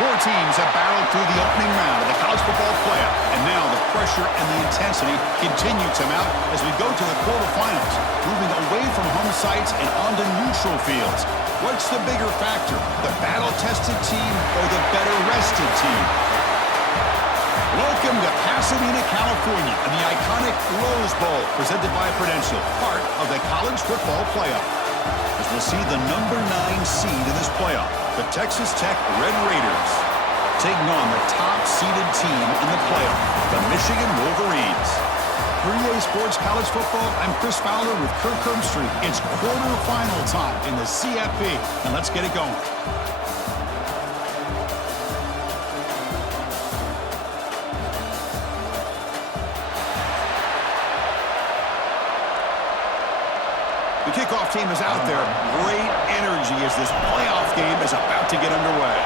Four teams have barreled through the opening round of the college football playoff, and now the pressure and the intensity continue to mount as we go to the quarterfinals, moving away from home sites and onto neutral fields. What's the bigger factor, the battle-tested team or the better-rested team? Welcome to Pasadena, California, and the iconic Rose Bowl, presented by Prudential, part of the college football playoff. As we'll see the number 9 seed in this playoff, the Texas Tech Red Raiders, taking on the top-seeded team in the playoff, the Michigan Wolverines. For EA Sports College Football, I'm Chris Fowler with Kirk Herbstreit. It's quarterfinal time in the CFP, and let's get it going. The kickoff team is out there. Great energy as this playoff game is about to get underway.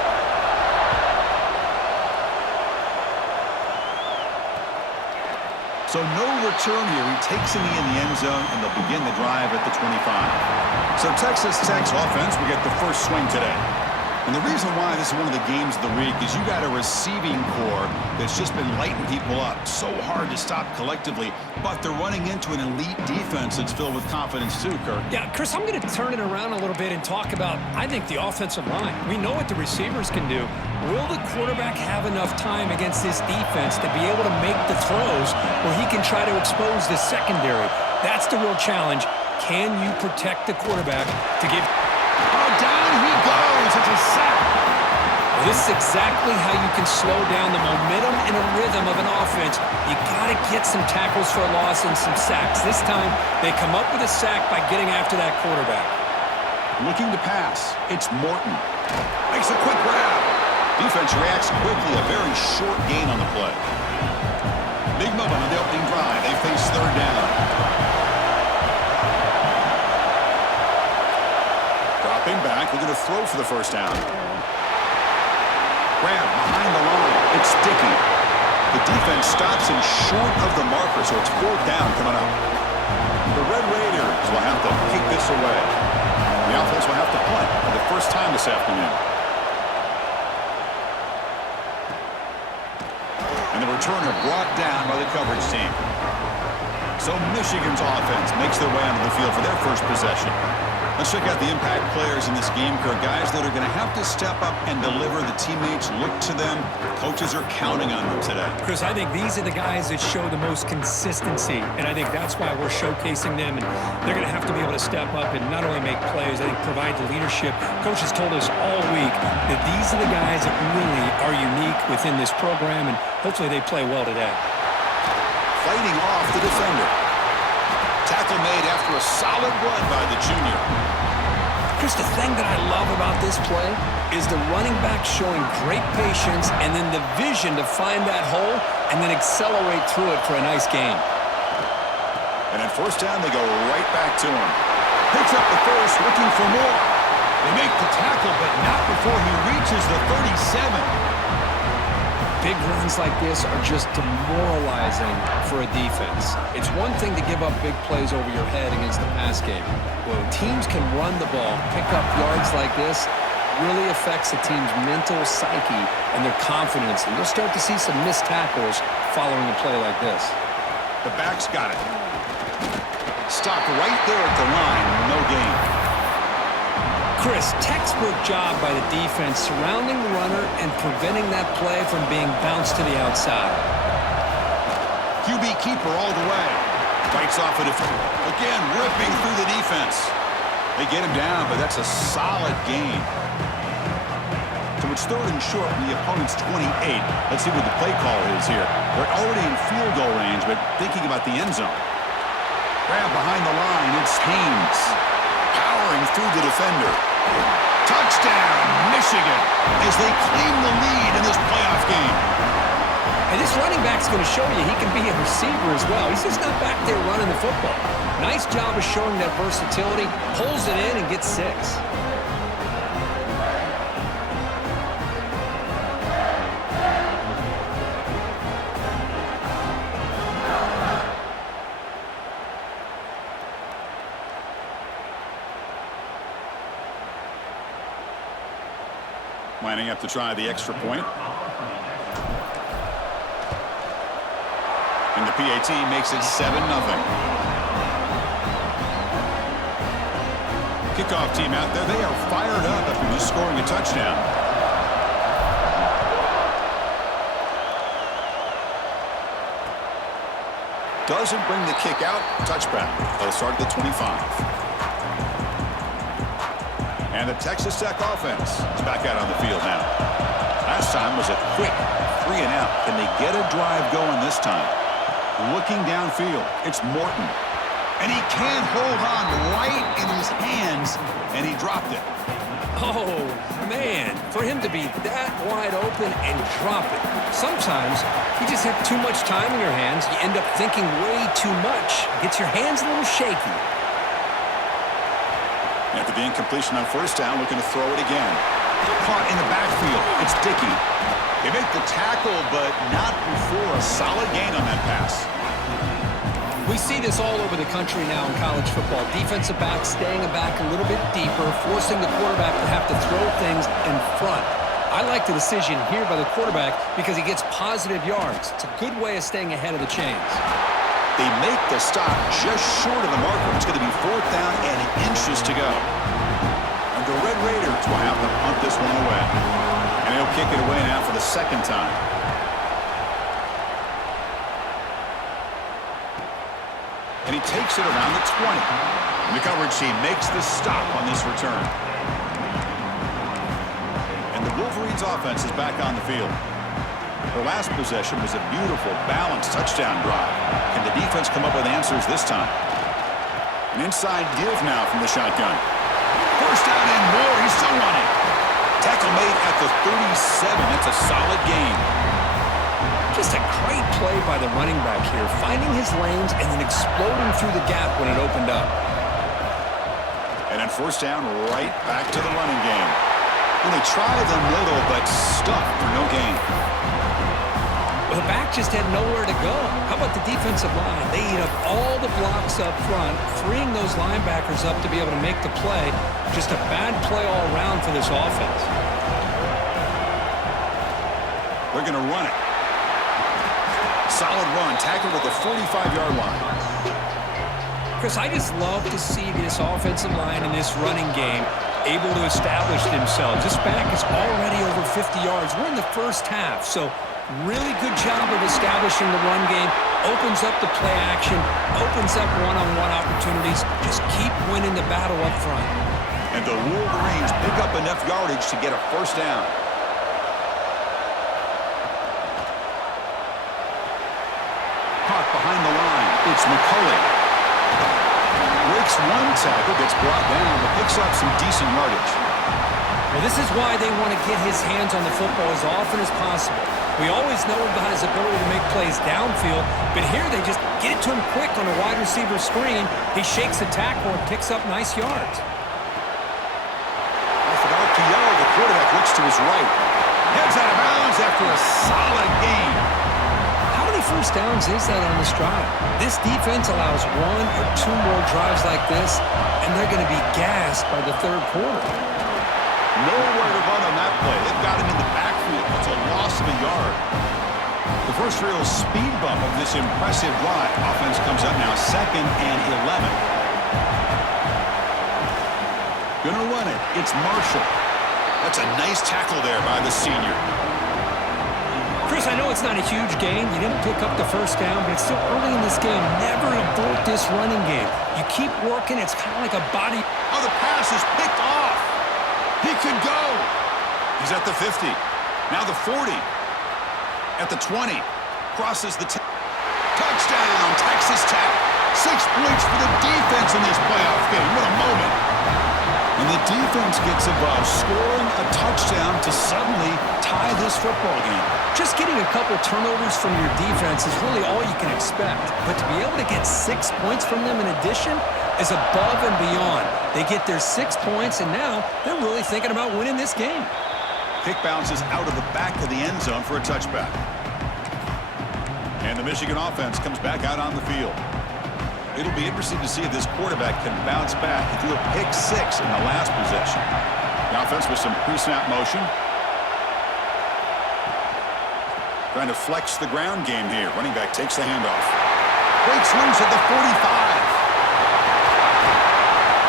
So no return here. He takes a knee in the end zone, and they'll begin the drive at the 25. So Texas Tech's offense will get the first swing today. And the reason why this is one of the games of the week is you got a receiving core that's just been lighting people up. So hard to stop collectively, but they're running into an elite defense that's filled with confidence too, Kirk. Yeah, Chris, I'm going to turn it around a little bit and talk about, I think, the offensive line. We know what the receivers can do. Will the quarterback have enough time against this defense to be able to make the throws where he can try to expose the secondary? That's the real challenge. Can you protect the quarterback to give... Oh, down he goes. It's a sack. Well, this is exactly how you can slow down the momentum and a rhythm of an offense. You got to get some tackles for a loss and some sacks. This time, they come up with a sack by getting after that quarterback. Looking to pass. It's Morton. Makes a quick grab. Defense reacts quickly. A very short gain on the play. Big moment on the opening drive. They face third down. Dropping back, we're going to throw for the first down. Grab behind the line. It's Dickey. The defense stops him short of the marker, so it's fourth down coming up. The Red Raiders will have to kick this away. The offense will have to punt for the first time this afternoon. And the returner brought down by the coverage team. So Michigan's offense makes their way onto the field for their first possession. Let's check out the impact players in this game, Kirk. Guys that are going to have to step up and deliver. The teammates look to them. Coaches are counting on them today. Chris, I think these are the guys that show the most consistency, and I think that's why we're showcasing them, and they're going to have to be able to step up and not only make plays, I think provide the leadership. Coaches told us all week that these are the guys that really are unique within this program, and hopefully they play well today. Fighting off the defender. Tackle made after a solid run by the junior. Chris, the thing that I love about this play is the running back showing great patience and then the vision to find that hole and then accelerate through it for a nice gain. And at first down, they go right back to him. Picks up the first, looking for more. They make the tackle, but not before he reaches the 37. Big runs like this are just demoralizing for a defense. It's one thing to give up big plays over your head against the pass game. When teams can run the ball, pick up yards like this, really affects the team's mental psyche and their confidence. And you'll start to see some missed tackles following a play like this. The back's got it. Stopped right there at the line, no gain. Chris, textbook job by the defense surrounding the runner and preventing that play from being bounced to the outside. QB keeper all the way. Fights off a defender. Again, ripping through the defense. They get him down, but that's a solid gain. So it's third and short from the opponent's 28. Let's see what the play call is here. They're already in field goal range, but thinking about the end zone. Grab behind the line. It's Haynes. Powering through the defender. Touchdown, Michigan, as they claim the lead in this playoff game. And this running back's going to show you he can be a receiver as well. He's just not back there running the football. Nice job of showing that versatility. Pulls it in and gets 6. lining up to try the extra point. And the PAT makes it 7-0. Kickoff team out there. They are fired up after just scoring a touchdown. Doesn't bring the kick out. Touchback. They'll start at the 25. And the Texas Tech offense is back out on the field now. Last time was a quick 3-and-out. Can they get a drive going this time? Looking downfield, it's Morton. And he can't hold on right in his hands, and he dropped it. Oh, man, for him to be that wide open and drop it. Sometimes you just have too much time in your hands. You end up thinking way too much. Gets your hands a little shaky. After the incompletion on first down, looking to throw it again. Caught in the backfield. It's Dickey. They make the tackle, but not before a solid gain on that pass. We see this all over the country now in college football. Defensive backs staying back a little bit deeper, forcing the quarterback to have to throw things in front. I like the decision here by the quarterback because he gets positive yards. It's a good way of staying ahead of the chains. They make the stop just short of the marker. It's going to be 4th down and inches to go. And the Red Raiders will have to punt this one away. And he'll kick it away now for the second time. And he takes it around the 20. In the coverage, he makes the stop on this return. And the Wolverines offense is back on the field. Their last possession was a beautiful, balanced touchdown drive. Can the defense come up with answers this time? An inside give now from the shotgun. First down and more. He's still running. Tackle made at the 37. That's a solid gain. Just a great play by the running back here, finding his lanes and then exploding through the gap when it opened up. And then first down, right back to the running game. Well, they try the middle, but stuffed for no gain. Well, the back just had nowhere to go. How about the defensive line? They eat up all the blocks up front, freeing those linebackers up to be able to make the play. Just a bad play all around for this offense. They're going to run it. Solid run, tackled at the 45-yard line. Chris, I just love to see this offensive line and this running game able to establish themselves. This back is already over 50 yards. We're in the first half, so really good job of establishing the run game. Opens up the play action, opens up one-on-one opportunities. Just keep winning the battle up front. And the Wolverines pick up enough yardage to get a first down. Caught behind the line. It's McCulley. Breaks one tackle, gets brought down, but picks up some decent yardage. Well, this is why they want to get his hands on the football as often as possible. We always know about his ability to make plays downfield, but here they just get it to him quick on a wide receiver screen. He shakes the tackle and picks up nice yards. Without Keogh, the quarterback looks to his right. Heads out of bounds after a solid gain. How many first downs is that on this drive? This defense allows 1 or 2 more drives like this, and they're going to be gassed by the third quarter. Nowhere to run on that play. They've got him in the backfield. It's a loss of a yard. The first real speed bump of this impressive drive. Offense comes up now 2nd and 11. Gonna run it. It's Marshall. That's a nice tackle there by the senior. Chris, I know it's not a huge gain. You didn't pick up the first down, but it's still early in this game. Never abort this running game. You keep working. It's kind of like a body. Oh, the pass is picked off. He could go. He's at the 50. Now the 40. At the 20. Crosses the 10. Touchdown, Texas Tech. 6 points for the defense in this playoff game. What a moment. And the defense gets above, scoring a touchdown to suddenly tie this football game. Just getting a couple turnovers from your defense is really all you can expect. But to be able to get 6 points from them in addition is above and beyond. They get their 6 points, and now they're really thinking about winning this game. Kick bounces out of the back of the end zone for a touchback. And the Michigan offense comes back out on the field. It'll be interesting to see if this quarterback can bounce back. He threw a pick 6 in the last possession. The offense with some pre-snap motion. Trying to flex the ground game here. Running back takes the handoff. Breaks loose at the 45.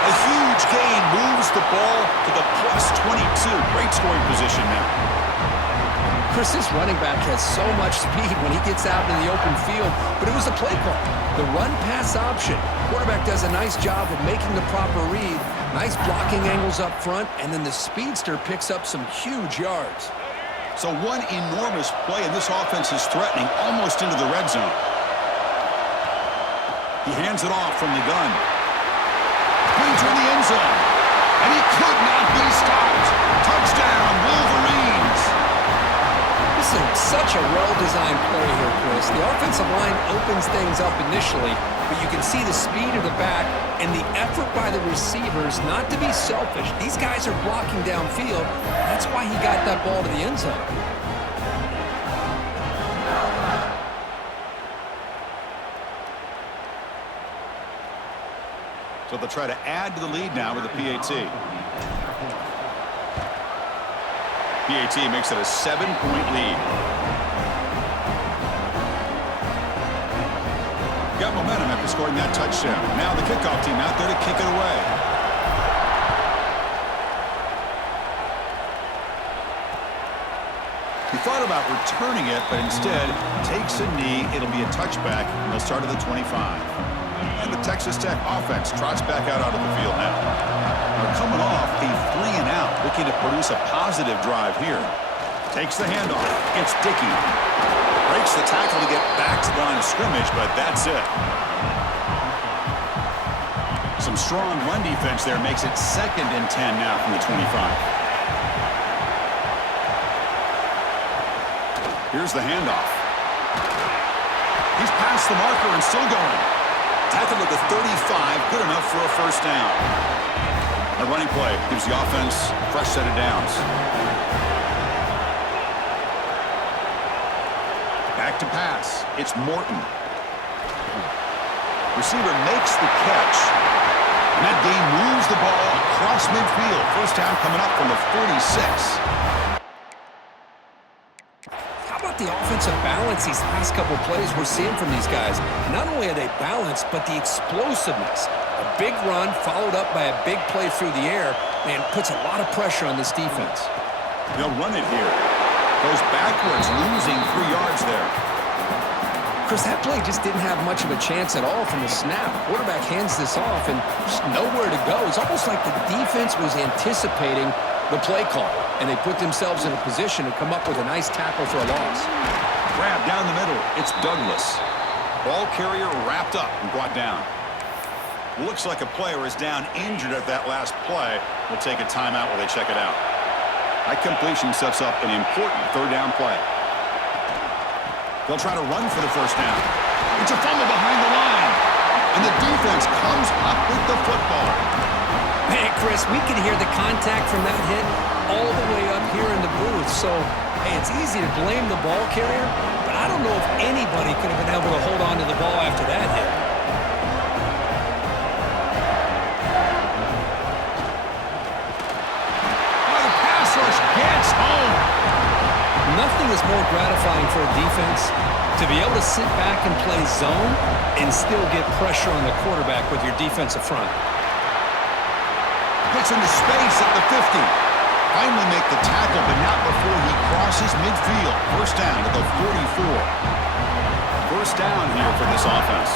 A huge gain moves the ball to the plus 22. Great scoring position now. Chris, this running back has so much speed when he gets out in the open field, but it was the play call, the run-pass option. Quarterback does a nice job of making the proper read, nice blocking angles up front, and then the speedster picks up some huge yards. So one enormous play, and this offense is threatening almost into the red zone. He hands it off from the gun. Brings her in the end zone, and he could not be stopped. Touchdown, Wolverines. This is such a well-designed play here, Chris. The offensive line opens things up initially, but you can see the speed of the back and the effort by the receivers not to be selfish. These guys are blocking downfield. That's why he got that ball to the end zone. So they'll try to add to the lead now with a PAT. PAT makes it a 7-point lead. Got momentum after scoring that touchdown. Now the kickoff team out there to kick it away. He thought about returning it, but instead takes a knee. It'll be a touchback, and they'll start at the 25. And the Texas Tech offense trots back out onto the field now. They're coming off a 3-and-out, looking to produce a positive drive here. Takes the handoff. It's Dickey. Breaks the tackle to get back to the line of scrimmage, but that's it. Some strong run defense there makes it 2nd and 10 now from the 25. Here's the handoff. He's past the marker and still going. Tackled at the 35, good enough for a first down. A running play gives the offense a fresh set of downs. Back to pass. It's Morton. Receiver makes the catch. And that game moves the ball across midfield. First down coming up from the 46. The offensive balance these last couple plays we're seeing from these guys. Not only are they balanced, but the explosiveness. A big run followed up by a big play through the air, and puts a lot of pressure on this defense. They'll run it here. Goes backwards, losing 3 yards there. Chris, that play just didn't have much of a chance at all from the snap. Quarterback hands this off and just nowhere to go. It's almost like the defense was anticipating the play call, and they put themselves in a position to come up with a nice tackle for a loss. Grab down the middle. It's Douglas. Ball carrier wrapped up and brought down. Looks like a player is down injured at that last play. We'll take a timeout while they check it out. That completion sets up an important 3rd down play. They'll try to run for the first down. It's a fumble behind the line. And the defense comes up with the football. Man, Chris, we can hear the contact from that hit all the way up here in the booth. So, hey, it's easy to blame the ball carrier, but I don't know if anybody could have been able to hold on to the ball after that hit. Oh, the pass rush gets home. Nothing is more gratifying for a defense to be able to sit back and play zone and still get pressure on the quarterback with your defensive front. Gets into space at the 50. Finally make the tackle, but not before he crosses midfield. First down at the 44. First down here for this offense.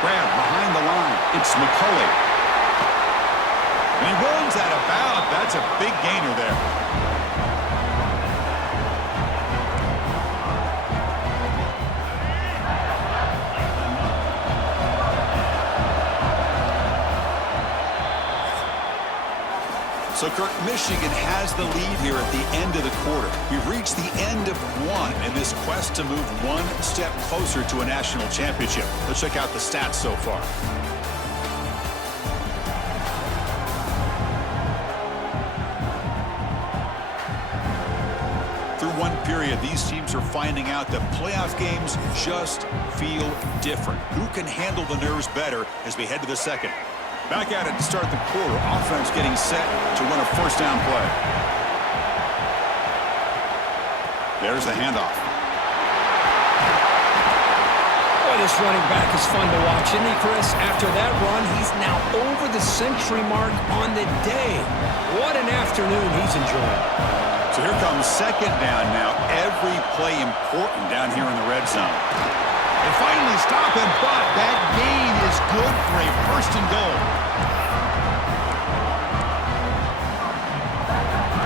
Grab behind the line. It's McCulley. And he rolls out of bounds. That's a big gainer there. So, Kirk, Michigan has the lead here at the end of the quarter. We've reached the end of one in this quest to move one step closer to a national championship. Let's check out the stats so far. Through one period, these teams are finding out that playoff games just feel different. Who can handle the nerves better as we head to the second? Back at it to start the quarter. Offense getting set to run a first down play. There's the handoff. Boy, this running back is fun to watch, isn't he, Chris? After that run, he's now over the century mark on the day. What an afternoon he's enjoying. So here comes second down now. Every play important down here in the red zone. They finally stop him, but that gain is good for a first and goal.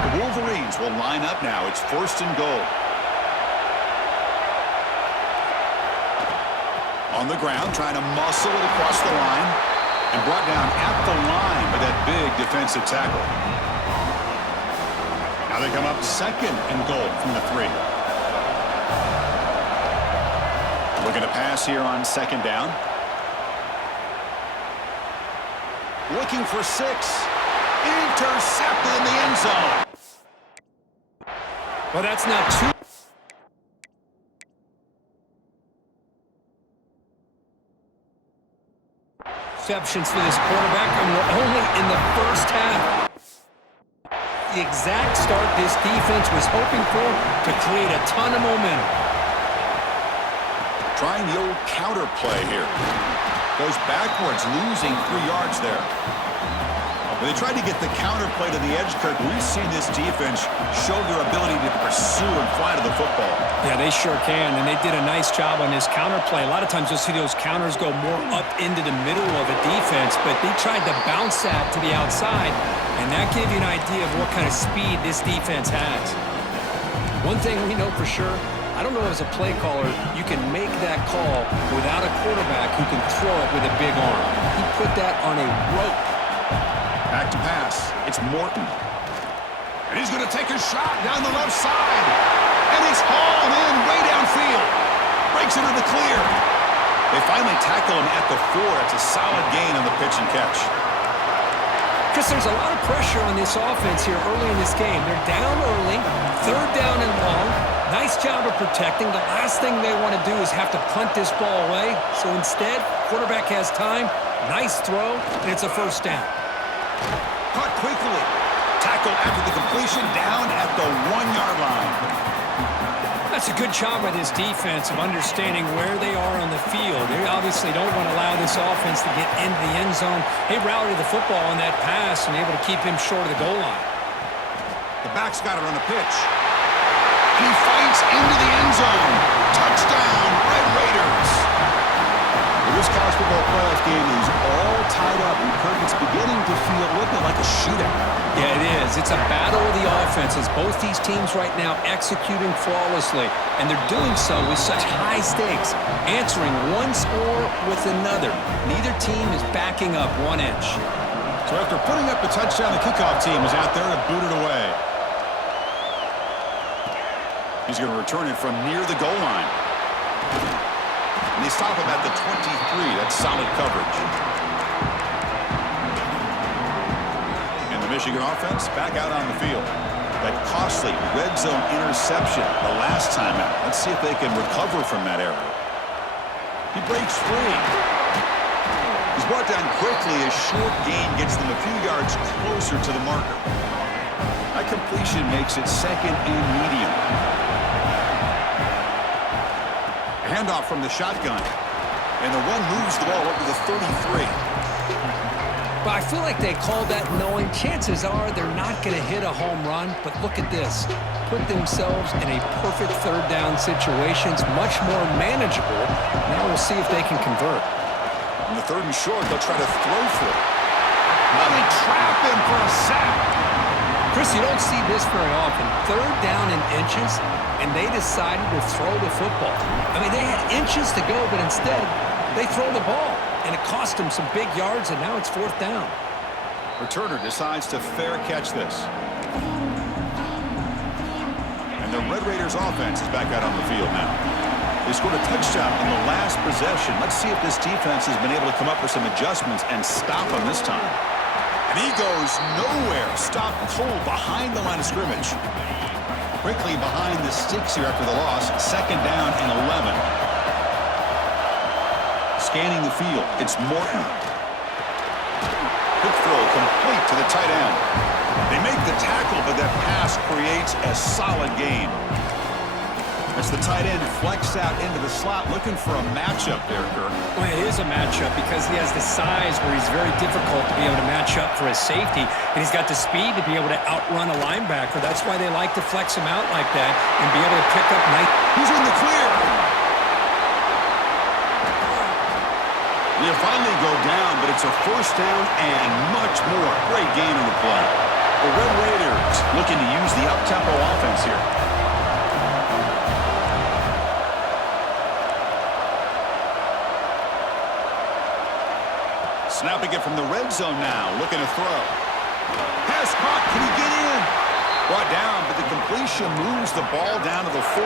The Wolverines will line up now. It's first and goal. On the ground, trying to muscle it across the line. And brought down at the line by that big defensive tackle. Now they come up second and goal from the 3. Looking to pass here on second down. Looking for 6. Intercepted in the end zone. Well, that's now 2. Receptions for this quarterback, and we're only in the first half. The exact start this defense was hoping for to create a ton of momentum. Trying the old counter play here. Goes backwards, losing 3 yards there. When they tried to get the counter play to the edge, Kirk, we've seen this defense show their ability to pursue and fly to the football. Yeah, they sure can, and they did a nice job on this counter play. A lot of times you'll see those counters go more up into the middle of a defense, but they tried to bounce that to the outside, and that gave you an idea of what kind of speed this defense has. One thing we know for sure, I don't know as a play caller, you can make that call without a quarterback who can throw it with a big arm. He put that on a rope. Back to pass. It's Morton. And he's going to take a shot down the left side. And he's hauled in way downfield. Breaks into the clear. They finally tackle him at the 4. It's a solid gain on the pitch and catch. Chris, there's a lot of pressure on this offense here early in this game. They're down early, third down and long. Nice job of protecting. The last thing they want to do is have to punt this ball away. So instead, quarterback has time, nice throw, and it's a first down. Caught quickly. Tackle after the completion down at the 1-yard line. That's a good job by this defense of understanding where they are on the field. They obviously don't want to allow this offense to get into the end zone. They rallied the football on that pass and able to keep him short of the goal line. The back's got it on the pitch. He fights into the end zone. Touchdown, Red Raiders. This college football playoff game is all tied up, and Kirk, it's beginning to feel a little bit like a shootout. Yeah, it is. It's a battle of the offenses. Both these teams right now executing flawlessly, and they're doing so with such high stakes, answering one score with another. Neither team is backing up 1 inch. So after putting up the touchdown, the kickoff team is out there to boot it away. He's going to return it from near the goal line. And they stop him at the 23. That's solid coverage. And the Michigan offense back out on the field. That costly red zone interception the last time out. Let's see if they can recover from that error. He breaks free. He's brought down quickly. A short gain gets them a few yards closer to the marker. That completion makes it second and medium. Handoff from the shotgun. And the run moves the ball up to the 33. But I feel like they called that knowing chances are they're not going to hit a home run. But look at this. Put themselves in a perfect third down situation. It's much more manageable. Now we'll see if they can convert. On the 3rd and short, they'll try to throw for it. Now they trap him for a sack. Chris, you don't see this very often. 3rd down in inches, and they decided to throw the football. I mean, they had inches to go, but instead, they throw the ball. And it cost them some big yards, and now it's 4th down. Returner decides to fair catch this. And the Red Raiders offense is back out on the field now. They scored a touchdown on the last possession. Let's see if this defense has been able to come up with some adjustments and stop them this time. And he goes nowhere. Stopped cold behind the line of scrimmage. Quickly behind the sticks here after the loss. 2nd down and 11. Scanning the field. It's Morton. throw complete to the tight end. They make the tackle, but that pass creates a solid gain. As the tight end flex out into the slot, looking for a matchup there, Kirk. Well, it is a matchup because he has the size where he's very difficult to be able to match up for his safety, and he's got the speed to be able to outrun a linebacker. That's why they like to flex him out like that and be able to pick up nice. He's in the clear. They'll finally go down, but it's a first down and much more. Great gain on the play. The Red Raiders looking to use the up-tempo offense here. Snapping it from the red zone now, looking to throw. Pass caught, can he get in? Brought down, but the completion moves the ball down to the 4.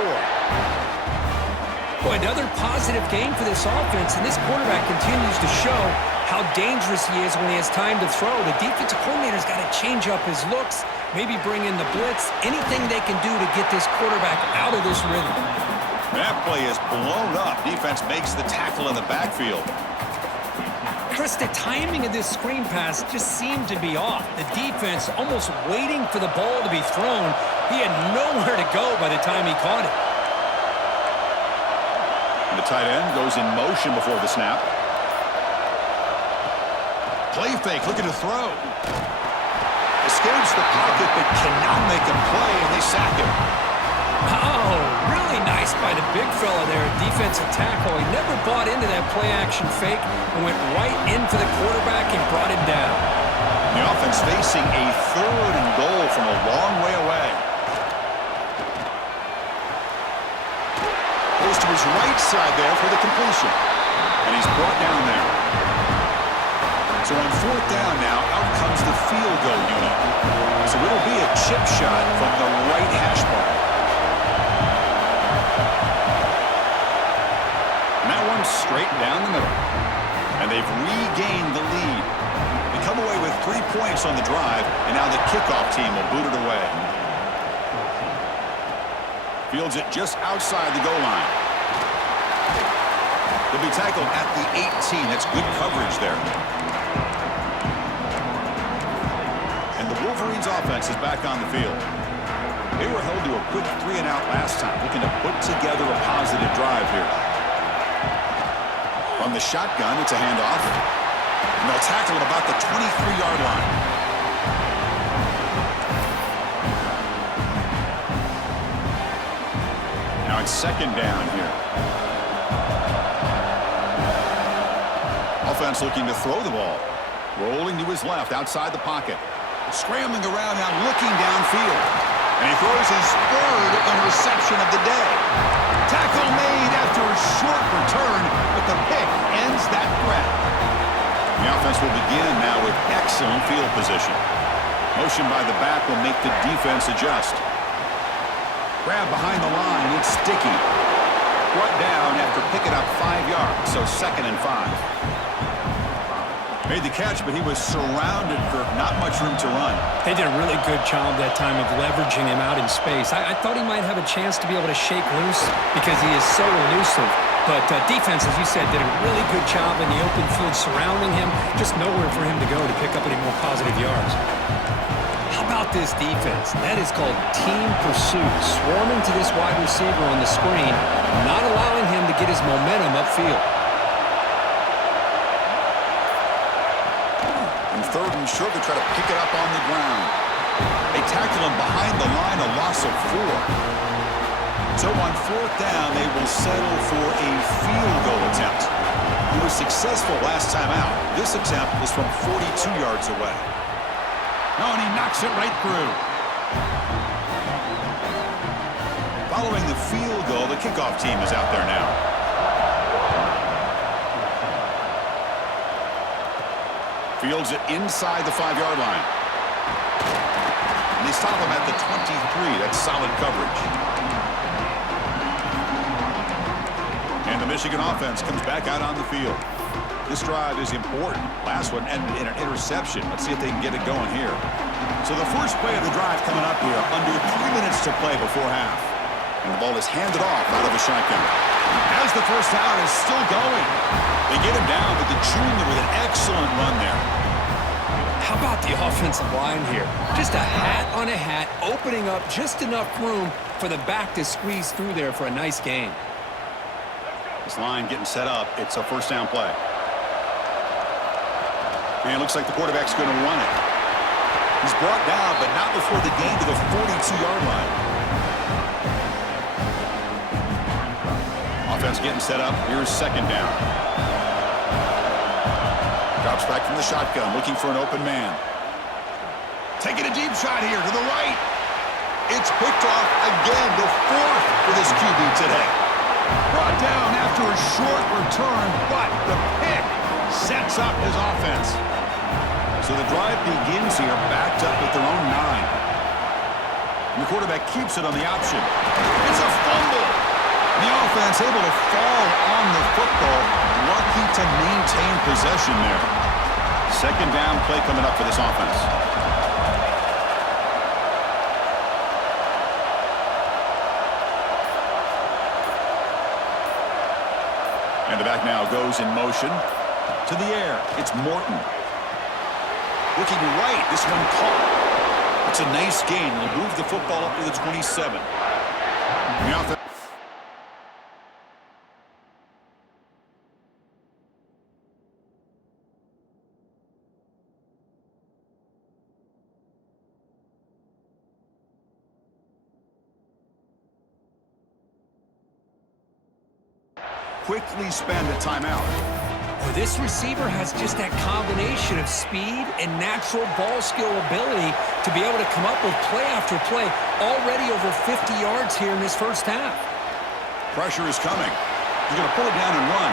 Boy, another positive game for this offense, and this quarterback continues to show how dangerous he is when he has time to throw. The defensive coordinator's got to change up his looks, maybe bring in the blitz, anything they can do to get this quarterback out of this rhythm. That play is blown up. Defense makes the tackle in the backfield. Chris, the timing of this screen pass just seemed to be off. The defense almost waiting for the ball to be thrown. He had nowhere to go by the time he caught it. The tight end goes in motion before the snap. Play fake, looking to throw. Escapes the pocket, but cannot make a play, and they sack him. Oh, really nice by the big fella there, defensive tackle. He never bought into that play-action fake and went right in for the quarterback and brought him down. The offense facing a 3rd and goal from a long way away. Goes to his right side there for the completion. And he's brought down there. So on 4th down now, out comes the field goal unit. So it'll be a chip shot from the right hash mark. And that one's straight down the middle. And they've regained the lead. They come away with 3 points on the drive, and now the kickoff team will boot it away. Fields it just outside the goal line. They'll be tackled at the 18. That's good coverage there. And the Wolverines offense is back on the field. They were held to a quick 3-and-out last time, looking to put together a positive drive here. From the shotgun, it's a handoff. And they'll tackle at about the 23-yard line. Now it's 2nd down here. Offense looking to throw the ball. Rolling to his left, outside the pocket. Scrambling around now, looking downfield. And he throws his 3rd interception of the day. Tackle made after a short return, but the pick ends that threat. The offense will begin now with excellent field position. Motion by the back will make the defense adjust. Grab behind the line, it's sticky. Brought down after picking up 5 yards, so 2nd and 5. Made the catch, but he was surrounded, Kirk. Not much room to run. They did a really good job that time of leveraging him out in space. I thought he might have a chance to be able to shake loose because he is so elusive. But defense, as you said, did a really good job in the open field surrounding him. Just nowhere for him to go to pick up any more positive yards. How about this defense? That is called team pursuit. Swarming to this wide receiver on the screen, not allowing him to get his momentum upfield. And 3rd and short, they try to pick it up on the ground. They tackle him behind the line, a loss of 4. So on 4th down, they will settle for a field goal attempt. He was successful last time out. This attempt was from 42 yards away. Oh, and he knocks it right through. Following the field goal, the kickoff team is out there now. Fields it inside the 5-yard line. And they stop him at the 23. That's solid coverage. And the Michigan offense comes back out on the field. This drive is important. Last one ended in an interception. Let's see if they can get it going here. So the first play of the drive coming up here, under 3 minutes to play before half. And the ball is handed off out of the shotgun. As the first down is still going. They get him down, but the junior with an excellent run there. How the offensive line here. Just a hat on a hat, opening up just enough room for the back to squeeze through there for a nice gain. This line getting set up. It's a first down play. And it looks like the quarterback's going to run it. He's brought down, but not before the gain to the 42-yard line. Offense getting set up. Here's second down. Drops back from the shotgun, looking for an open man. Taking a deep shot here to the right. It's picked off again, the fourth for this QB today. Brought down after a short return, but the pick sets up his offense. So the drive begins here, backed up at their own 9. And the quarterback keeps it on the option. It's a fumble. The offense able to fall on the football, lucky to maintain possession there. Second down play coming up for this offense. And the back now goes in motion. To the air. It's Morton. Looking right. This one caught. It's a nice gain. Will move the football up to the 27. The offense. Quickly spend a timeout. Well, this receiver has just that combination of speed and natural ball skill ability to be able to come up with play after play, already over 50 yards here in this first half. Pressure is coming. He's going to pull it down and run.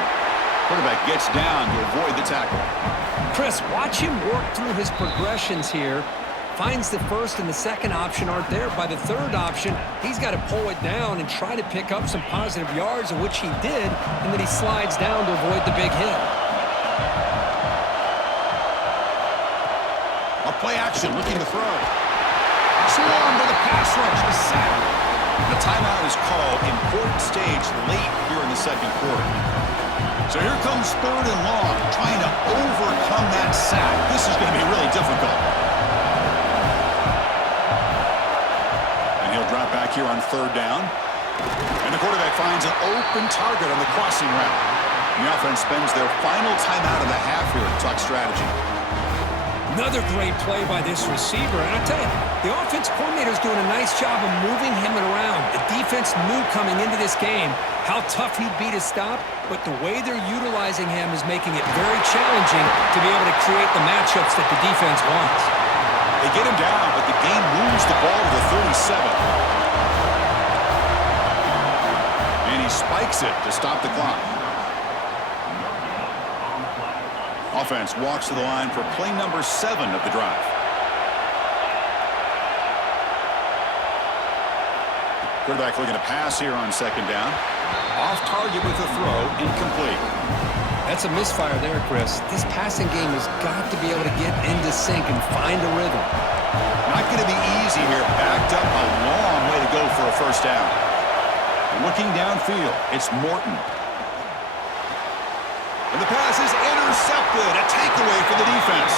Quarterback gets down to avoid the tackle. Chris, watch him work through his progressions here. Finds the first and the second option aren't there. By the third option, he's got to pull it down and try to pick up some positive yards, of which he did, and then he slides down to avoid the big hit. A play action looking to throw. Swarm to the pass rush. A sack. The timeout is called. Important stage late here in the second quarter. So here comes third and long, trying to overcome that sack. This is going to be really difficult. Drop back here on third down. And the quarterback finds an open target on the crossing route. And the offense spends their final timeout of the half here to talk strategy. Another great play by this receiver. And I tell you, the offense coordinator is doing a nice job of moving him around. The defense knew coming into this game how tough he'd be to stop, but the way they're utilizing him is making it very challenging to be able to create the matchups that the defense wants. They get him down, but the game moves the ball to the 37. And he spikes it to stop the clock. Offense walks to the line for play number 7 of the drive. Quarterback looking to pass here on second down. Off target with a throw, incomplete. That's a misfire there, Chris. This passing game has got to be able to get into sync and find a rhythm. Not going to be easy here. Backed up a long way to go for a first down. Looking downfield, it's Morton. And the pass is intercepted. A takeaway for the defense.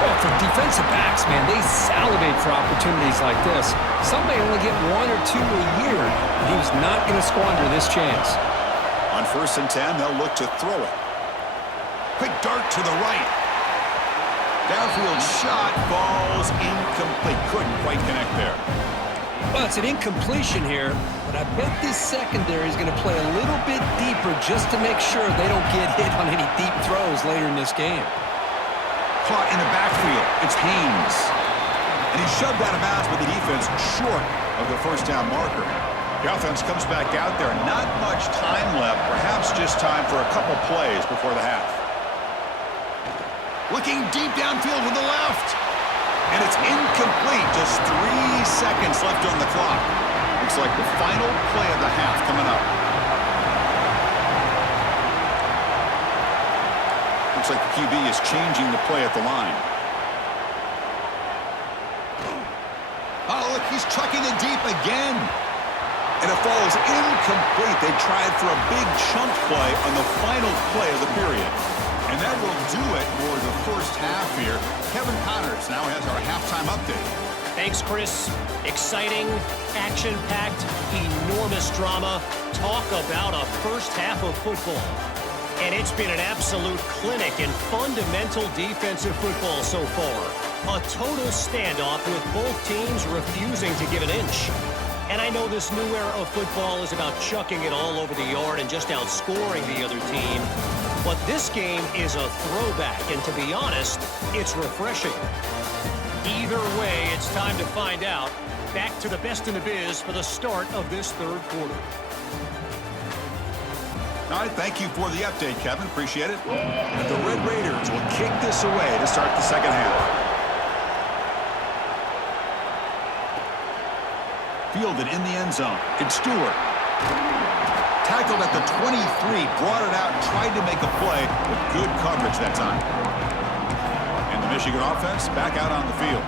Well, for defensive backs, man, they salivate for opportunities like this. Some may only get 1 or 2 a year, and he was not going to squander this chance. On 1st and 10, they'll look to throw it. Quick dart to the right. Downfield shot, falls incomplete. Couldn't quite connect there. Well, it's an incompletion here, but I bet this secondary is going to play a little bit deeper just to make sure they don't get hit on any deep throws later in this game. Caught in the backfield. It's Haynes. And he shoved out of bounds, but the defense short of the first down marker. The offense comes back out there. Not much time left. Perhaps just time for a couple plays before the half. Looking deep downfield with the left. And it's incomplete. Just 3 seconds left on the clock. Looks like the final play of the half coming up. Looks like the QB is changing the play at the line. Oh, look, he's chucking it deep again. And it falls incomplete. They tried for a big chunk play on the final play of the period. And that will do it for the first half here. Kevin Connors now has our halftime update. Thanks, Chris. Exciting, action-packed, enormous drama. Talk about a first half of football. And it's been an absolute clinic in fundamental defensive football so far. A total standoff with both teams refusing to give an inch. And I know this new era of football is about chucking it all over the yard and just outscoring the other team. But this game is a throwback, and to be honest, it's refreshing. Either way, it's time to find out. Back to the best in the biz for the start of this third quarter. All right, thank you for the update, Kevin. Appreciate it. And the Red Raiders will kick this away to start the second half. Fielded in the end zone. It's Stewart. Tackled at the 23, brought it out, tried to make a play with good coverage that time. And the Michigan offense back out on the field.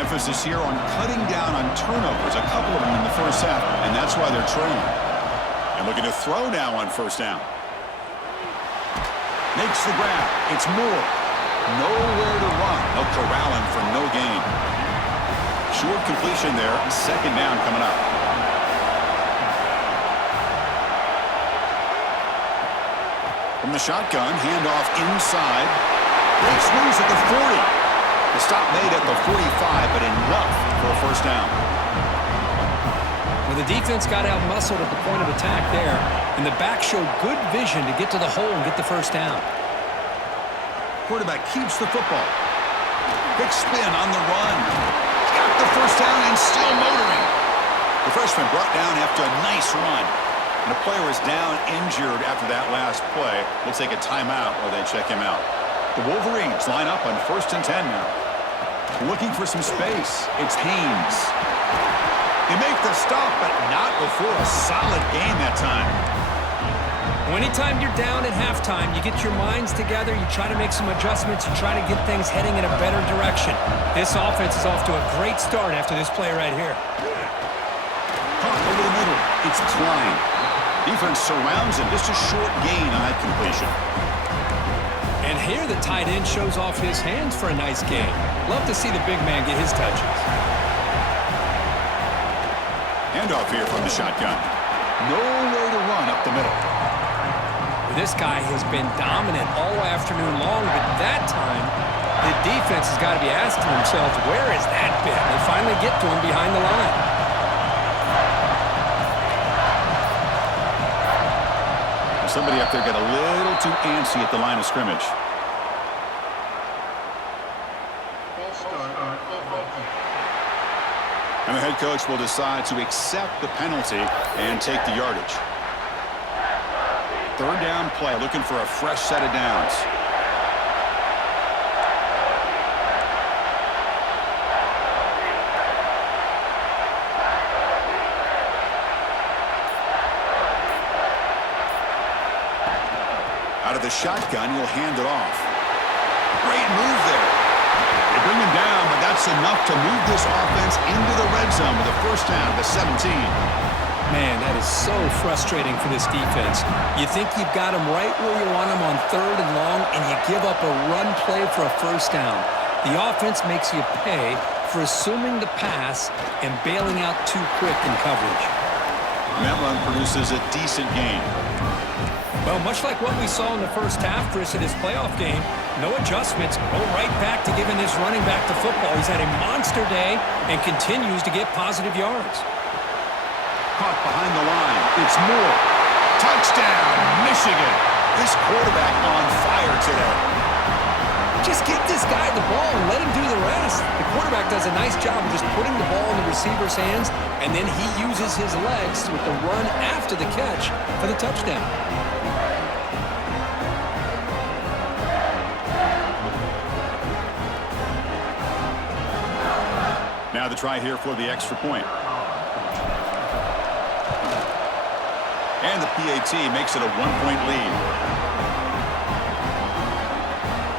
Emphasis here on cutting down on turnovers, a couple of them in the first half, and that's why they're trailing. And looking to throw now on first down. Makes the grab. It's Moore. Nowhere to run. They'll corral him for no gain. Short completion there. Second down coming up. From the shotgun, handoff inside. Breaks loose at the 40. The stop made at the 45, but enough for a first down. Well, the defense got out-muscled at the point of attack there, and the back showed good vision to get to the hole and get the first down. Quarterback keeps the football. Big spin on the run. Got the first down and still motoring. The freshman brought down after a nice run. And the player is down injured after that last play. We'll take a timeout while they check him out. The Wolverines line up on 1st and 10 now. Looking for some space. It's Haynes. They make the stop, but not before a solid game that time. Well, anytime you're down at halftime, you get your minds together, you try to make some adjustments, you try to get things heading in a better direction. This offense is off to a great start after this play right here. Caught over the middle. It's Klein. Defense surrounds him. Just a short gain on that completion. And here the tight end shows off his hands for a nice gain. Love to see the big man get his touches. Handoff here from the shotgun. Nowhere to run up the middle. This guy has been dominant all afternoon long, but that time, the defense has got to be asking themselves, where has that been? They finally get to him behind the line. Somebody up there got a little too antsy at the line of scrimmage. And the head coach will decide to accept the penalty and take the yardage. Third down play, looking for a fresh set of downs. Out of the shotgun, he'll hand it off. Great move there. They bring him down, but that's enough to move this offense into the red zone with a first down at the 17. Man, that is so frustrating for this defense. You think you've got them right where you want them on 3rd and long, and you give up a run play for a first down. The offense makes you pay for assuming the pass and bailing out too quick in coverage. And that run produces a decent gain. Well, much like what we saw in the first half, Chris, of this playoff game, no adjustments, go right back to giving this running back the football. He's had a monster day and continues to get positive yards. Caught behind the line. It's Moore. Touchdown, Michigan. This quarterback on fire today. Just get this guy the ball and let him do the rest. The quarterback does a nice job of just putting the ball in the receiver's hands, and then he uses his legs with the run after the catch for the touchdown. Now the try here for the extra point. And the PAT makes it a 1-point lead.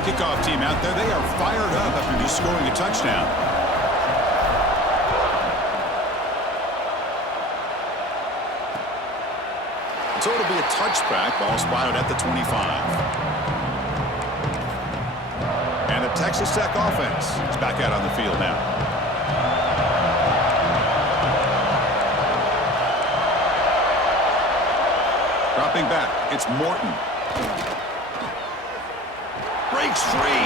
Kickoff team out there, they are fired up after just scoring a touchdown. So it'll be a touchback, ball spotted at the 25. the Texas Tech offense is back out on the field now. Dropping back, it's Morton. Breaks free.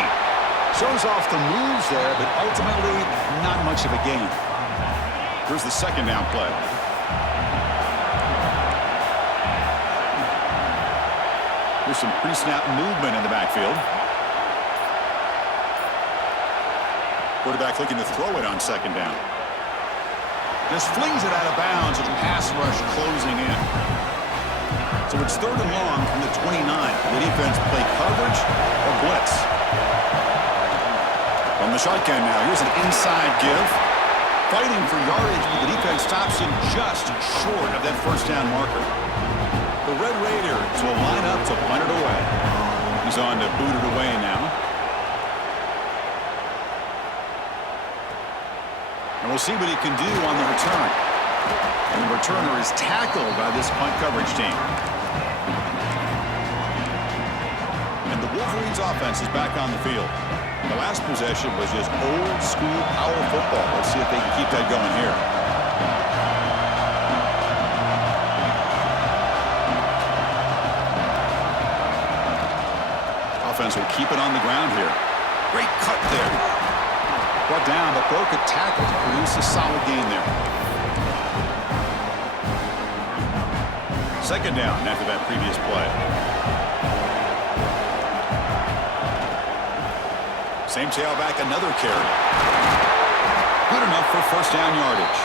Shows off the moves there, but ultimately not much of a gain. Here's the second down play. Here's some pre-snap movement in the backfield. Quarterback looking to throw it on second down. Just flings it out of bounds with the pass rush closing in. So it's 3rd and long from the 29. The defense play coverage or blitz. From the shotgun now, here's an inside give. Fighting for yardage, but the defense stops him just short of that first down marker. The Red Raiders will line up to punt it away. He's on to boot it away now. And we'll see what he can do on the return. And the returner is tackled by this punt coverage team. And the Wolverines offense is back on the field. The last possession was just old school power football. Let's see if they can keep that going here. Offense will keep it on the ground here. Great cut there. Brought down, but broke a tackle to produce a solid gain there. Second down after that previous play. Same tailback, another carry. Good enough for first down yardage.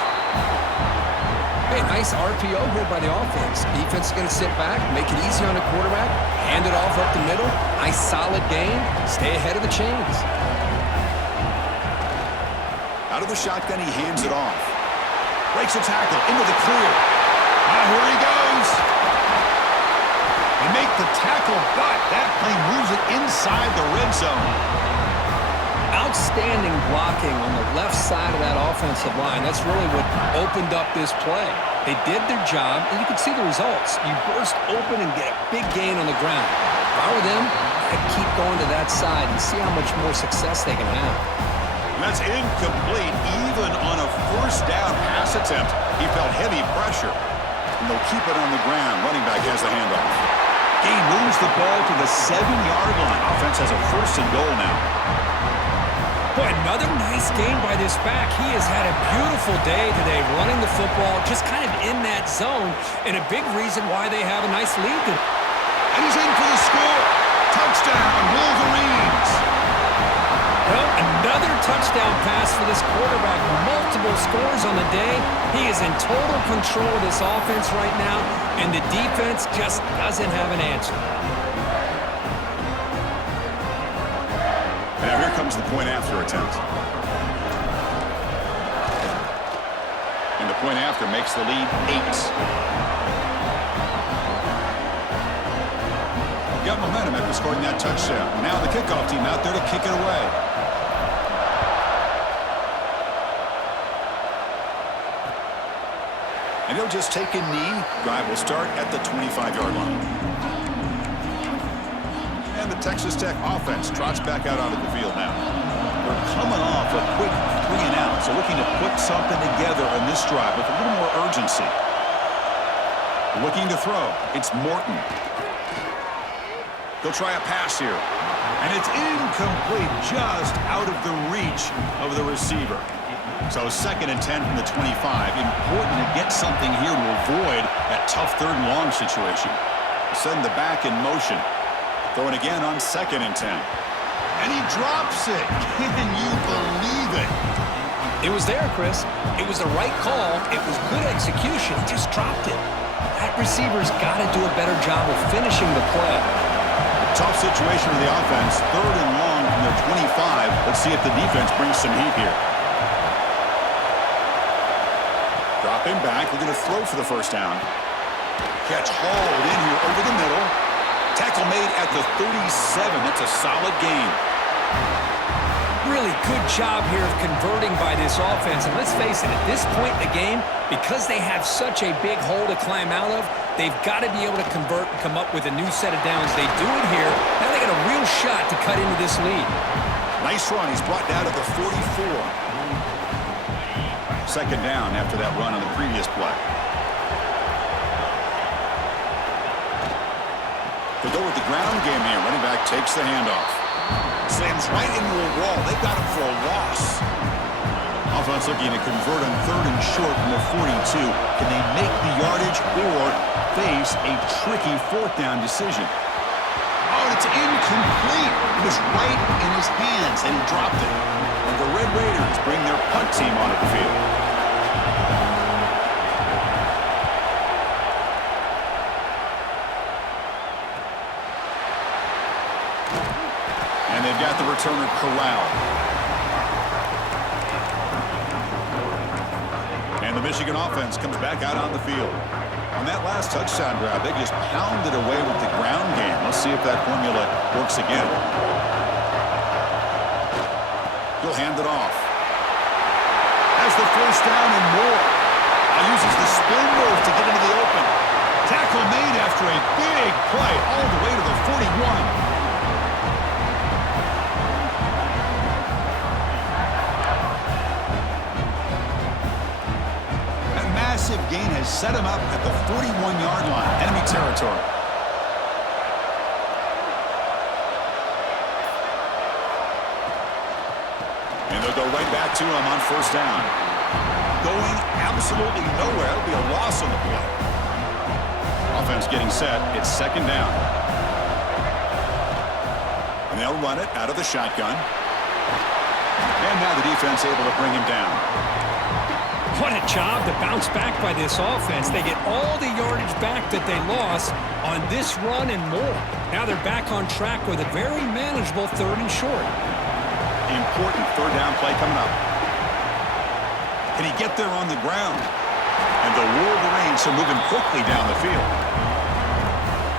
Hey, nice RPO here by the offense. Defense is going to sit back, make it easy on the quarterback, hand it off up the middle. Nice solid gain. Stay ahead of the chains. Out of the shotgun, he hands it off. Breaks a tackle into the clear. Here he goes. They make the tackle, but that play moves it inside the red zone. Outstanding blocking on the left side of that offensive line. That's really what opened up this play. They did their job, and you can see the results. You burst open and get a big gain on the ground. If I were them, I'd keep going to that side and see how much more success they can have. And that's incomplete. Even on a first down pass attempt, he felt heavy pressure. And they'll keep it on the ground. Running back has the handoff. He moves the ball to the 7-yard line. Offense has a 1st and goal now. Boy, another nice game by this back. He has had a beautiful day today running the football, just kind of in that zone, and a big reason why they have a nice lead. And he's in for the score. Touchdown, Wolverines. Well, another touchdown pass for this quarterback. Multiple scores on the day. He is in total control of this offense right now, and the defense just doesn't have an answer. Now here comes the point after attempt. And the point after makes the lead 8. Got momentum after scoring that touchdown. Now the kickoff team out there to kick it away. And he'll just take a knee. Drive will start at the 25-yard line. And the Texas Tech offense trots back out onto the field now. They're coming off a quick 3 and out, so looking to put something together on this drive with a little more urgency. Looking to throw. It's Morton. They'll try a pass here. And it's incomplete, just out of the reach of the receiver. So 2nd and 10 from the 25. Important to get something here to avoid that tough 3rd and long situation. Send the back in motion. Throwing again on 2nd and 10. And he drops it. Can you believe it? It was there, Chris. It was the right call. It was good execution. He just dropped it. That receiver's got to do a better job of finishing the play. Tough situation for the offense. 3rd and long from their 25. Let's see if the defense brings some heat here. Dropping back, looking to throw for the first down. Catch hauled in here over the middle. Tackle made at the 37. That's a solid gain. Really good job here of converting by this offense. And let's face it, at this point in the game, because they have such a big hole to climb out of, they've got to be able to convert and come up with a new set of downs. They do it here. Now they got a real shot to cut into this lead. Nice run. He's brought down to the 44. Second down after that run on the previous play. They go with the ground game here. Running back takes the handoff. Slams right into a wall. They got him for a loss. Offense looking to convert on 3rd and short from the 42. Can they make the yardage or face a tricky 4th down decision? Oh, and it's incomplete. It was right in his hands, and he dropped it. And the Red Raiders bring their punt team onto the field. And they've got the returner corralled. And the Michigan offense comes back out on the field. On that last touchdown drive, they just pounded away with the ground game. Let's see if that formula works again. He'll hand it off. Has the first down and more. Now uses the spin move to get into the open. Tackle made after a big play all the way to the 41. Massive gain has set him up at the 41-yard line. Enemy territory. And they'll go right back to him on first down. Going absolutely nowhere. It'll be a loss on the play. Offense getting set. It's second down. And they'll run it out of the shotgun. And now the defense able to bring him down. What a job to bounce back by this offense. They get all the yardage back that they lost on this run and more. Now they're back on track with a very manageable 3rd and short. Important 3rd down play coming up. Can he get there on the ground? And the Wolverines are moving quickly down the field.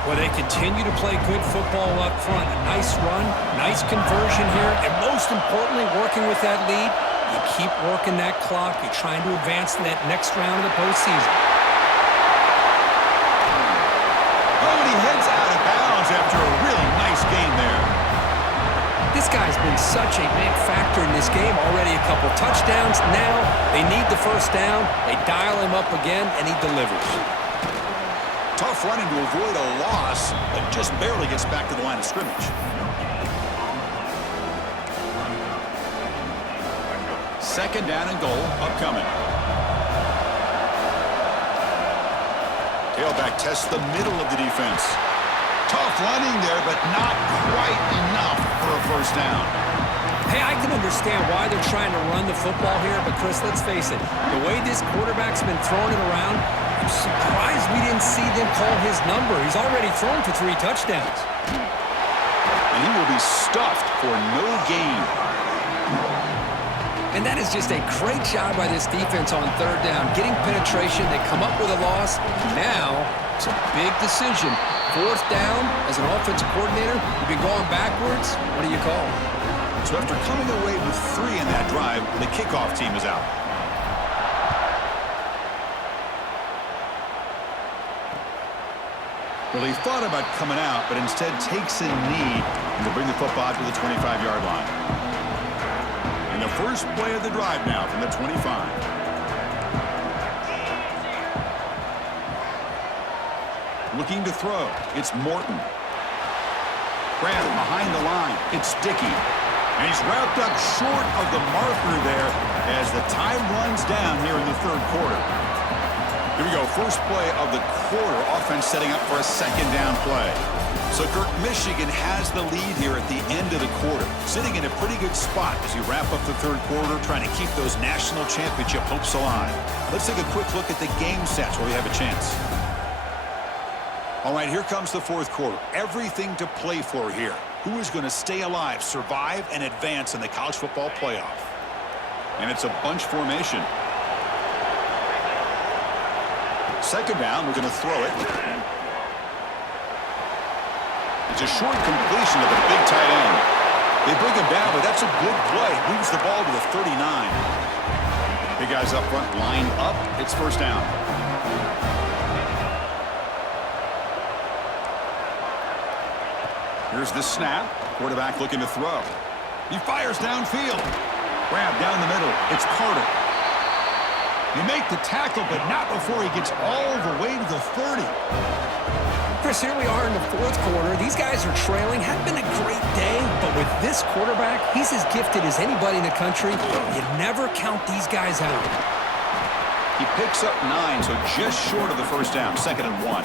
Well, they continue to play good football up front. A nice run, nice conversion here, and most importantly, working with that lead. You keep working that clock. You're trying to advance to that next round of the postseason. Oh, and he heads out of bounds after a really nice game there. This guy's been such a big factor in this game. Already a couple touchdowns. Now they need the first down. They dial him up again, and he delivers. Tough running to avoid a loss, but just barely gets back to the line of scrimmage. Second down and goal upcoming. Tailback tests the middle of the defense. Tough running there, but not quite enough for a first down. Hey, I can understand why they're trying to run the football here, but Chris, let's face it, the way this quarterback's been throwing it around, I'm surprised we didn't see them call his number. He's already thrown for 3 touchdowns. And he will be stuffed for no gain. And that is just a great job by this defense on 3rd down. Getting penetration, they come up with a loss. Now, it's a big decision. 4th down, as an offensive coordinator, you've been going backwards. What do you call? So after coming away with 3 in that drive, the kickoff team is out. Well, he thought about coming out, but instead takes a knee and will bring the football to the 25-yard line. And the first play of the drive now from the 25. Looking to throw. It's Morton. Grant behind the line. It's Dickey. And he's wrapped up short of the marker there as the time runs down here in the 3rd quarter. Here we go. First play of the quarter. Offense setting up for a second down play. So, Kirk, Michigan has the lead here at the end of the quarter. Sitting in a pretty good spot as you wrap up the 3rd quarter, trying to keep those national championship hopes alive. Let's take a quick look at the game sets where we have a chance. All right, here comes the 4th quarter. Everything to play for here. Who is going to stay alive, survive, and advance in the college football playoff? And it's a bunch formation. Second down, we're going to throw it. It's a short completion of the big tight end. They bring him down, but that's a good play. Moves the ball to the 39. Big guys up front, line up. It's first down. Here's the snap. Quarterback looking to throw. He fires downfield. Grab down the middle. It's Carter. He make the tackle, but not before he gets all the way to the 30. Chris, here we are in the fourth quarter. These guys are trailing. Hadn't been a great day, but with this quarterback, he's as gifted as anybody in the country. You never count these guys out. He picks up 9, so just short of the first down. 2nd and 1.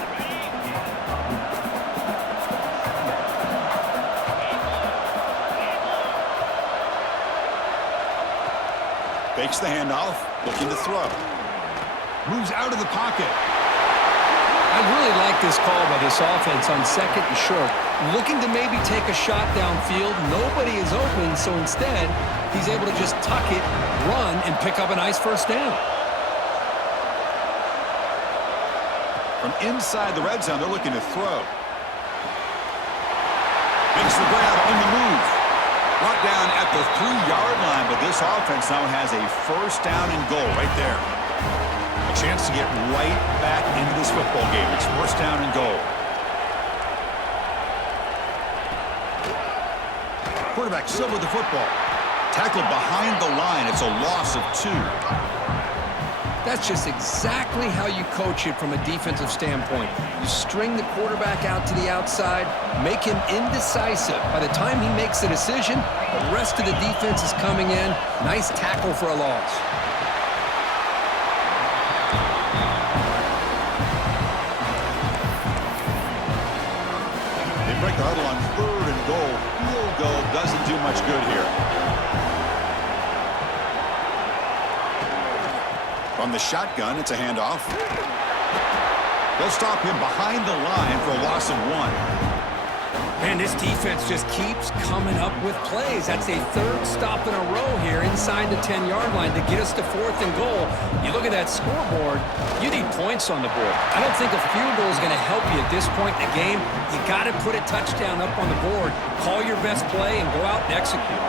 Fakes the handoff, looking to throw. Moves out of the pocket. I really like this call by this offense on 2nd and short. Looking to maybe take a shot downfield. Nobody is open, so instead, he's able to just tuck it, run, and pick up a nice first down. From inside the red zone, they're looking to throw. Makes the grab on the move. Brought down at the 3-yard line, but this offense now has a first down and goal right there. A chance to get right back into this football game. It's first down and goal. Quarterback still with the football. Tackled behind the line. It's a loss of 2. That's just exactly how you coach it from a defensive standpoint. You string the quarterback out to the outside, make him indecisive. By the time he makes a decision, the rest of the defense is coming in. Nice tackle for a loss. They break the huddle on 3rd and goal. Field goal doesn't do much good here. From the shotgun, it's a handoff. They'll stop him behind the line for a loss of 1. Man, this defense just keeps coming up with plays. That's a 3rd stop in a row here inside the 10-yard line to get us to 4th and goal. You look at that scoreboard, you need points on the board. I don't think a field goal is going to help you at this point in the game. You got to put a touchdown up on the board, call your best play, and go out and execute.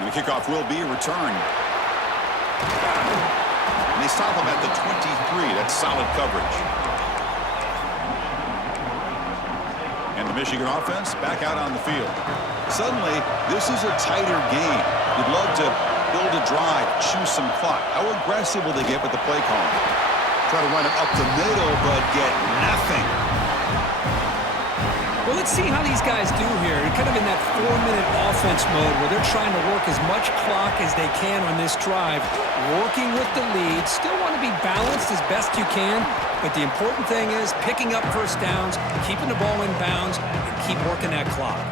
And the kickoff will be a return. And they stop him at the 23. That's solid coverage. And the Michigan offense back out on the field. Suddenly, this is a tighter game. You'd love to build a drive, choose some clock. How aggressive will they get with the play call? Try to run it up the middle, but get nothing. Well, let's see how these guys do here. They're kind of in that 4-minute offense mode where they're trying to work as much clock as they can on this drive, working with the lead. Still want to be balanced as best you can, but the important thing is picking up first downs, keeping the ball in bounds, and keep working that clock.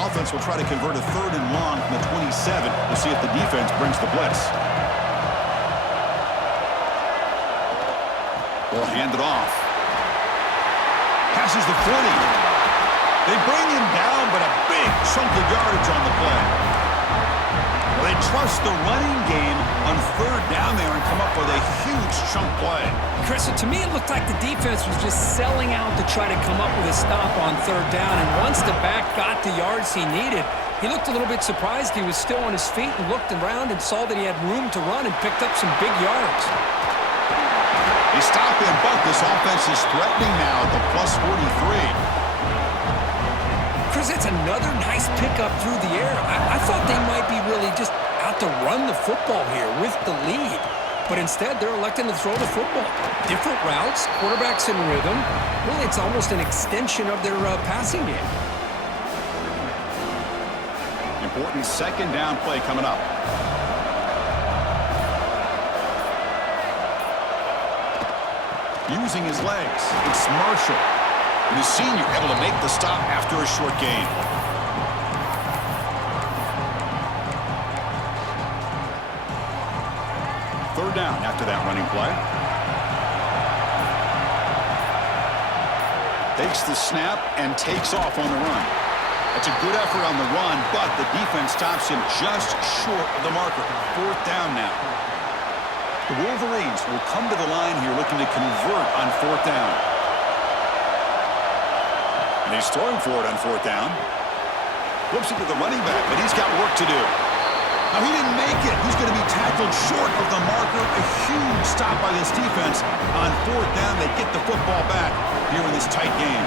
Offense will try to convert a 3rd and long from the 27. We'll see if the defense brings the blitz. They'll hand it off. Passes the 20. They bring him down, but a big chunk of yardage on the play. Well, they trust the running game on 3rd down there and come up with a huge chunk play. Chris, to me, it looked like the defense was just selling out to try to come up with a stop on 3rd down, and once the back got the yards he needed, he looked a little bit surprised. He was still on his feet and looked around and saw that he had room to run and picked up some big yards. They stop him, but this offense is threatening now at the plus 43. Chris, it's another nice pickup through the air. I thought they might be really just out to run the football here with the lead. But instead, they're electing to throw the football. Different routes, quarterbacks in rhythm. Really, it's almost an extension of their passing game. Important 2nd down play coming up. Using his legs, it's Marshall. And the senior able to make the stop after a short gain. Third down after that running play. Takes the snap and takes off on the run. That's a good effort on the run, but the defense stops him just short of the marker. 4th down now. The Wolverines will come to the line here looking to convert on 4th down. And he's throwing for it on 4th down. Flips it to the running back, but he's got work to do. Now, he didn't make it. He's going to be tackled short of the marker. A huge stop by this defense. On 4th down, they get the football back. here in this tight game.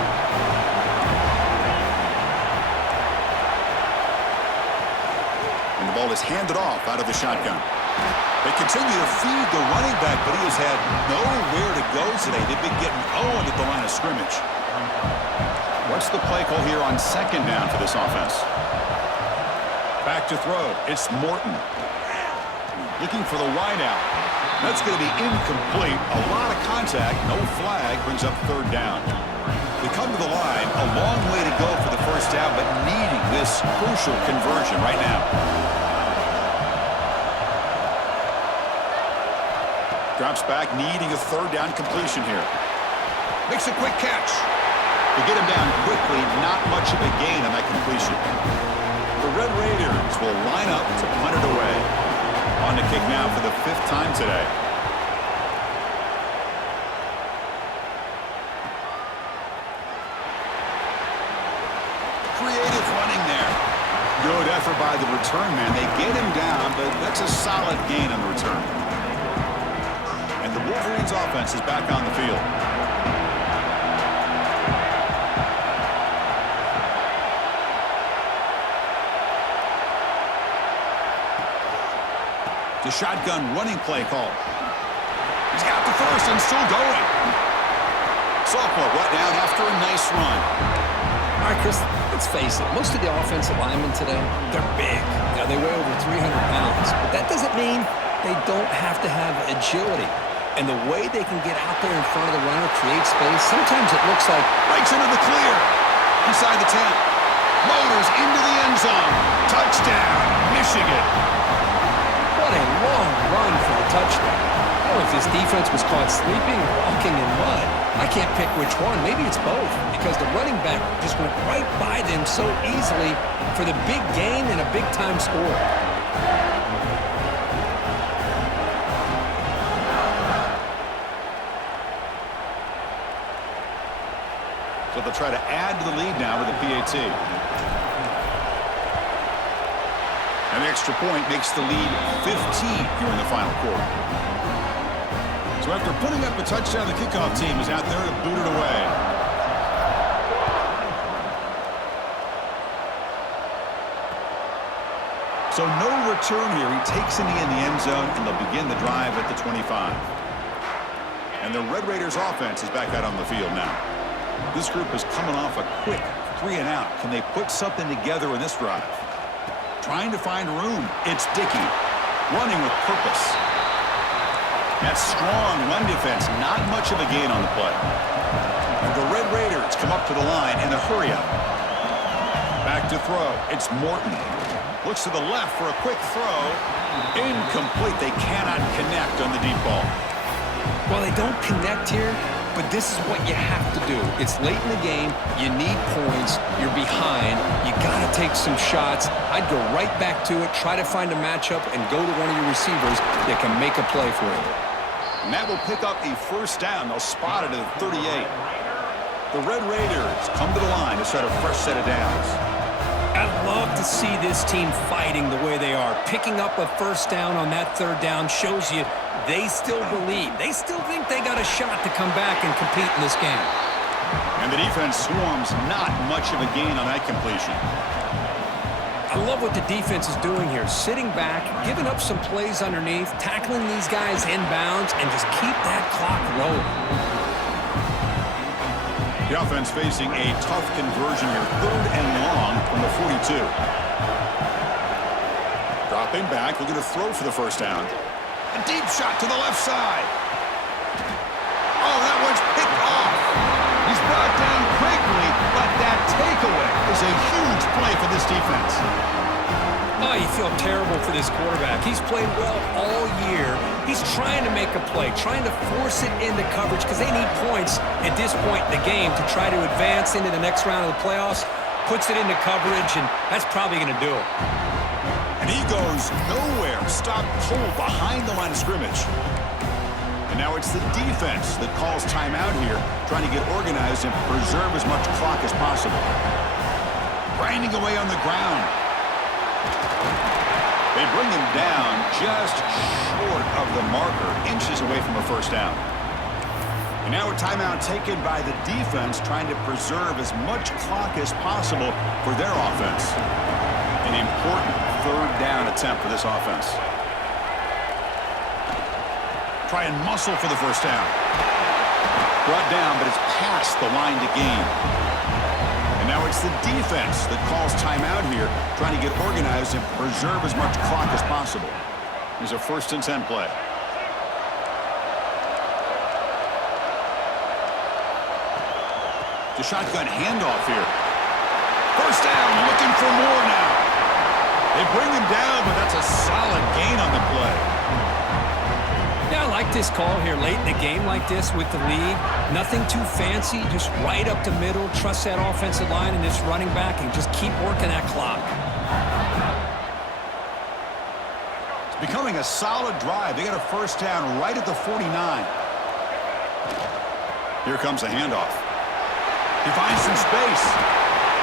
And the ball is handed off out of the shotgun. They continue to feed the running back, but he has had nowhere to go today. They've been getting owned at the line of scrimmage. What's the play call here on second down for this offense? Back to throw. It's Morton. Looking for the wide out. That's going to be incomplete. A lot of contact. No flag. Brings up third down. They come to the line. A long way to go for the first down, but needing this crucial conversion right now. Drops back, needing a third down completion here. Makes a quick catch. To get him down quickly, not much of a gain on that completion. The Red Raiders will line up to punt it away. On the kick now for the 5th time today. Creative running there. Good effort by the return man. They get him down, but that's a solid gain on the return. And the Wolverines offense is back on the field. The shotgun running play call. He's got the first and still going. Sophomore brought down after a nice run. All right, Chris, let's face it. Most of the offensive linemen today, they're big. You know, they weigh over 300 pounds. But that doesn't mean they don't have to have agility. And the way they can get out there in front of the runner, create space, sometimes it looks like... Breaks into the clear. Inside the 10. Motors into the end zone. Touchdown, Michigan. What a long run for a touchdown. I don't know if this defense was caught sleeping or walking in mud. I can't pick which one. Maybe it's both, because the running back just went right by them so easily for the big gain and a big-time score. So they'll try to add to the lead now with a PAT. And the extra point makes the lead 15 here in the final quarter. So after putting up a touchdown, the kickoff team is out there to boot it away. So no return here. He takes it in the end zone, and they'll begin the drive at the 25. And the Red Raiders offense is back out on the field now. This group is coming off a quick 3-and-out. Can they put something together in this drive? Trying to find room. It's Dickey. Running with purpose. That strong run defense. Not much of a gain on the play. And the Red Raiders come up to the line in a hurry-up. Back to throw. It's Morton. Looks to the left for a quick throw. Incomplete. They cannot connect on the deep ball. Well, they don't connect here, but this is what you have to do. It's late in the game. You need points. You're behind. You got to take some shots. I'd go right back to it, try to find a matchup, and go to one of your receivers that can make a play for you. And that will pick up a first down. They'll spot it at 38. The Red Raiders come to the line to start a fresh set of downs. I love to see this team fighting the way they are. Picking up a first down on that third down shows you they still believe. They still think they got a shot to come back and compete in this game. And the defense swarms. Not much of a gain on that completion. I love what the defense is doing here. Sitting back, giving up some plays underneath, tackling these guys inbounds, and just keep that clock rolling. The offense facing a tough conversion here. 3rd and long from the 42. Dropping back, looking to throw for the first down. A deep shot to the left side. Oh, that one's picked off. He's brought down quickly, but that takeaway is a huge play for this defense. Oh, you feel terrible for this quarterback. He's played well all year. He's trying to make a play, trying to force it into coverage because they need points at this point in the game to try to advance into the next round of the playoffs. Puts it into coverage, and that's probably going to do it. And he goes nowhere. Stopped cold behind the line of scrimmage. And now it's the defense that calls timeout here, trying to get organized and preserve as much clock as possible. Grinding away on the ground. They bring him down just short of the marker, inches away from a first down. And now a timeout taken by the defense, trying to preserve as much clock as possible for their offense. An important third down attempt for this offense. Try and muscle for the first down. Brought down, but it's past the line to gain. And now it's the defense that calls timeout here, trying to get organized and preserve as much clock as possible. Here's a 1st and 10 play. The shotgun handoff here. First down, looking for more now. They bring him down, but that's a solid gain on the play. Yeah, I like this call here late in the game like this with the lead. Nothing too fancy, just right up the middle. Trust that offensive line and this running back and just keep working that clock. It's becoming a solid drive. They got a first down right at the 49. Here comes the handoff. He finds some space.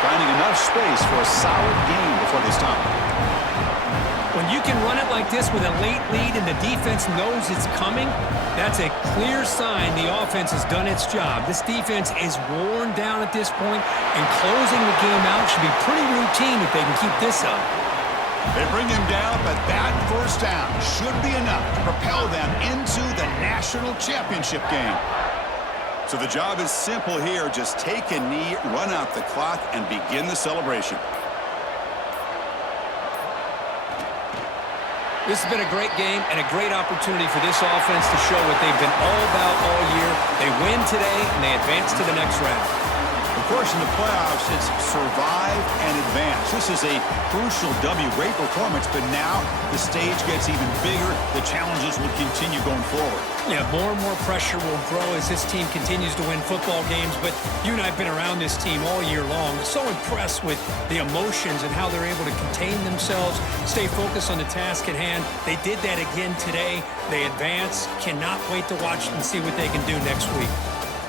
Finding enough space for a solid gain before they stop. When you can run it like this with a late lead and the defense knows it's coming, that's a clear sign the offense has done its job. This defense is worn down at this point, and closing the game out should be pretty routine if they can keep this up. They bring him down, but that first down should be enough to propel them into the national championship game. So the job is simple here. Just take a knee, run out the clock, and begin the celebration. This has been a great game and a great opportunity for this offense to show what they've been all about all year. They win today, and they advance to the next round. Of course, in the playoffs, it's survive and advance. This is a crucial W. Great performance, but now the stage gets even bigger. The challenges will continue going forward. Yeah, more and more pressure will grow as this team continues to win football games, but you and I have been around this team all year long. So impressed with the emotions and how they're able to contain themselves, stay focused on the task at hand. They did that again today. They advance. Cannot wait to watch and see what they can do next week.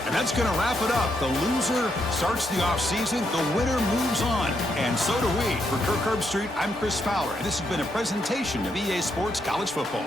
And that's going to wrap it up. The loser starts the offseason. The winner moves on. And so do we. For Kirk Herbstreit, I'm Chris Fowler. And this has been a presentation of EA Sports College Football.